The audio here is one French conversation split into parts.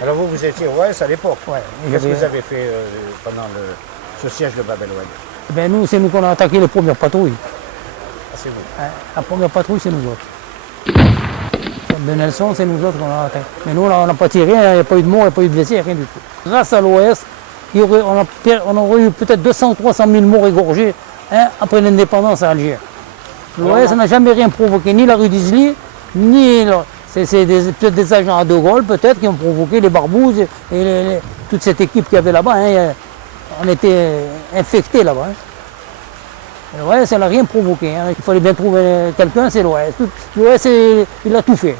Alors vous étiez à l'époque. Ouais. Qu'est-ce que vous avez fait pendant ce siège de Bab el-Oued? Ben nous, c'est nous qu'on a attaqué les premières patrouilles. Ah, c'est vous. La première patrouille, c'est nous autres. De Nelson, c'est nous autres qu'on a attaqué. Mais nous, on n'a pas tiré, il n'y a pas eu de morts, il n'y a pas eu de blessés, rien du tout. Grâce à l'OS, on aurait eu peut-être 200 ou 300 000 morts égorgés après l'indépendance à Alger. L'OS n'a jamais rien provoqué, ni la rue d'Isly, ni... C'est peut-être des agents à De Gaulle, peut-être, qui ont provoqué les barbouzes et toute cette équipe qu'il y avait là-bas. On était infectés là-bas. L'OS, elle n'a rien provoqué. Il fallait bien trouver quelqu'un, c'est l'OS. L'OS, il a tout fait.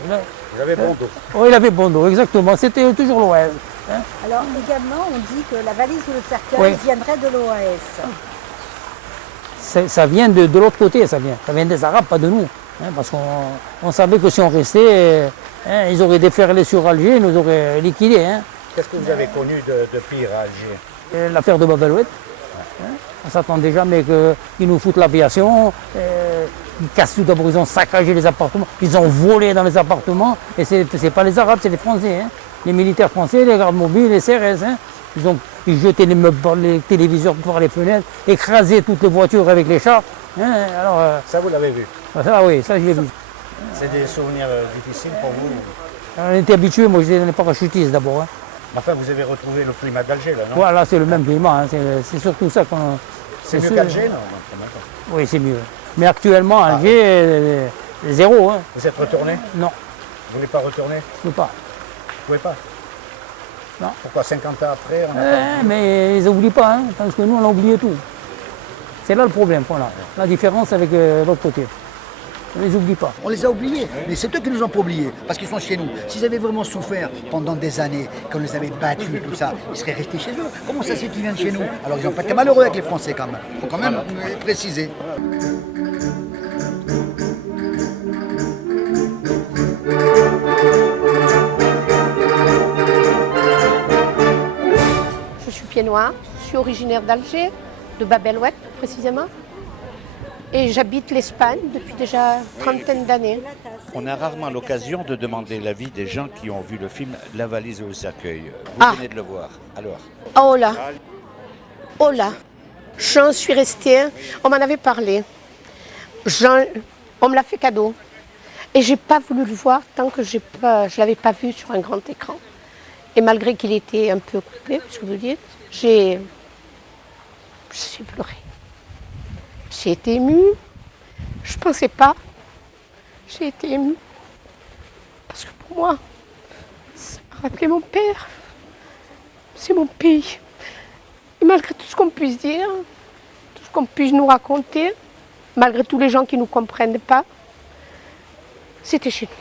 Il avait bon dos. Oui, il avait bon dos, exactement. C'était toujours l'OS. Alors également, on dit que la valise ou le cercueil viendrait de l'OAS. Ça vient de l'autre côté, ça vient des Arabes, pas de nous. Parce qu'on savait que si on restait, ils auraient déferlé sur Alger, ils nous auraient liquidés. Qu'est-ce que vous avez connu de pire à Alger? L'affaire de Bab el-Oued. On ne s'attendait jamais qu'ils nous foutent l'aviation. Ils cassent tout d'abord, ils ont saccagé les appartements, ils ont volé dans les appartements. Et ce n'est pas les Arabes, c'est les Français. Les militaires français, les gardes mobiles, les CRS. Ils jetaient les meubles par les téléviseurs par les fenêtres, écrasaient toutes les voitures avec les chars. Ça, vous l'avez vu? Ça, oui, ça, je l'ai vu. C'est des souvenirs difficiles pour vous? On était habitués, moi j'étais dans les parachutistes d'abord. Enfin, vous avez retrouvé le climat d'Alger, là, non? Voilà, c'est le même climat, c'est surtout ça qu'on... C'est mieux qu'Alger, non? Oui, c'est mieux. Mais actuellement, Alger, zéro. Vous êtes retourné? Non. Vous ne voulez pas retourner? Je ne peux pas. Vous ne pouvez pas? Non. Pourquoi 50 ans après mais ils n'oublient pas, parce que nous, on a oublié tout. C'est là le problème, voilà. La différence avec l'autre côté. On ne les oublie pas. On les a oubliés, mais c'est eux qui nous ont pas oubliés, parce qu'ils sont chez nous. S'ils avaient vraiment souffert pendant des années, qu'on les avait battus, tout ça, ils seraient restés chez eux. Comment ça se fait qu'ils viennent chez nous? Alors ils n'ont pas été malheureux avec les Français quand même. Il faut quand même préciser. Je suis pied noir, je suis originaire d'Alger, de Bab el-Oued précisément. Et j'habite l'Espagne depuis déjà une trentaine d'années. On a rarement l'occasion de demander l'avis des gens qui ont vu le film La valise au cercueil. Vous venez de le voir, alors? Oh là, j'en suis restée, on m'en avait parlé. On me l'a fait cadeau. Et j'ai pas voulu le voir tant que je l'avais pas vu sur un grand écran. Et malgré qu'il était un peu coupé, ce que vous dites, j'ai pleuré. J'ai été émue, je ne pensais pas. J'ai été émue. Parce que pour moi, ça m'a rappelé mon père. C'est mon pays. Et malgré tout ce qu'on puisse dire, tout ce qu'on puisse nous raconter, malgré tous les gens qui ne nous comprennent pas, c'était chez nous.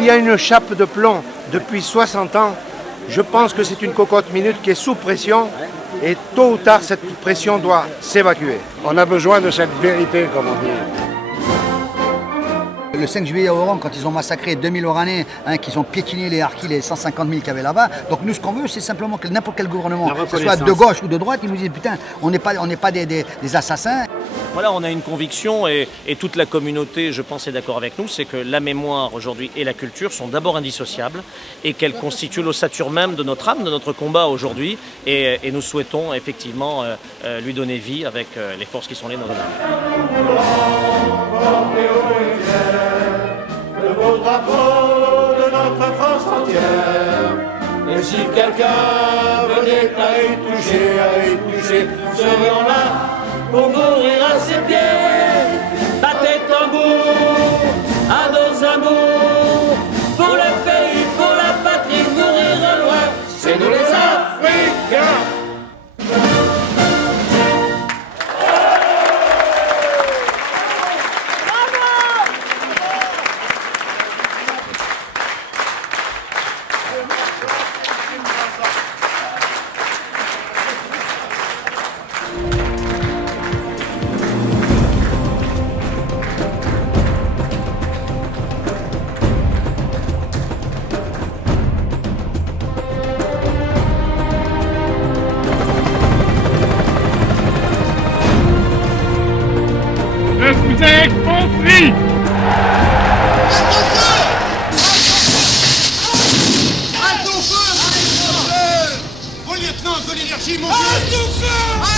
Il y a une chape de plomb depuis 60 ans. Je pense que c'est une cocotte minute qui est sous pression et tôt ou tard cette pression doit s'évacuer. On a besoin de cette vérité, comme on dit. Le 5 juillet à Oran, quand ils ont massacré 2000 Oranais, qu'ils ont piétiné les harkis, les 150 000 qu'il y avait là-bas. Donc nous, ce qu'on veut, c'est simplement que n'importe quel gouvernement, que ce soit de gauche ou de droite, ils nous disent putain, on n'est pas des assassins. Voilà, on a une conviction et toute la communauté, je pense, est d'accord avec nous, c'est que la mémoire aujourd'hui et la culture sont d'abord indissociables et qu'elles constituent l'ossature même de notre âme, de notre combat aujourd'hui. Et nous souhaitons effectivement lui donner vie avec les forces qui sont les nôtres. Le beau drapeau de notre France entière. Et si quelqu'un venait à y toucher, nous serions là pour mourir à ses pieds. Battez tambour à nos amours, pour le pays, pour la patrie, mourir loin, c'est nous les Africains.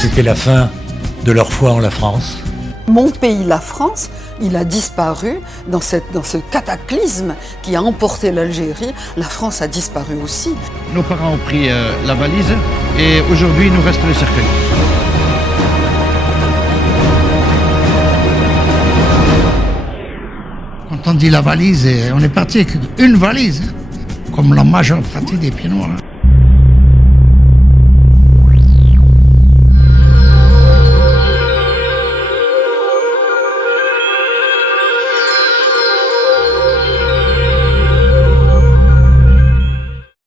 C'était la fin de leur foi en la France. Mon pays, la France, il a disparu dans ce cataclysme qui a emporté l'Algérie. La France a disparu aussi. Nos parents ont pris la valise et aujourd'hui il nous reste le cercueil. Quand on dit la valise, on est parti avec une valise, comme la majeure partie des Pieds Noirs.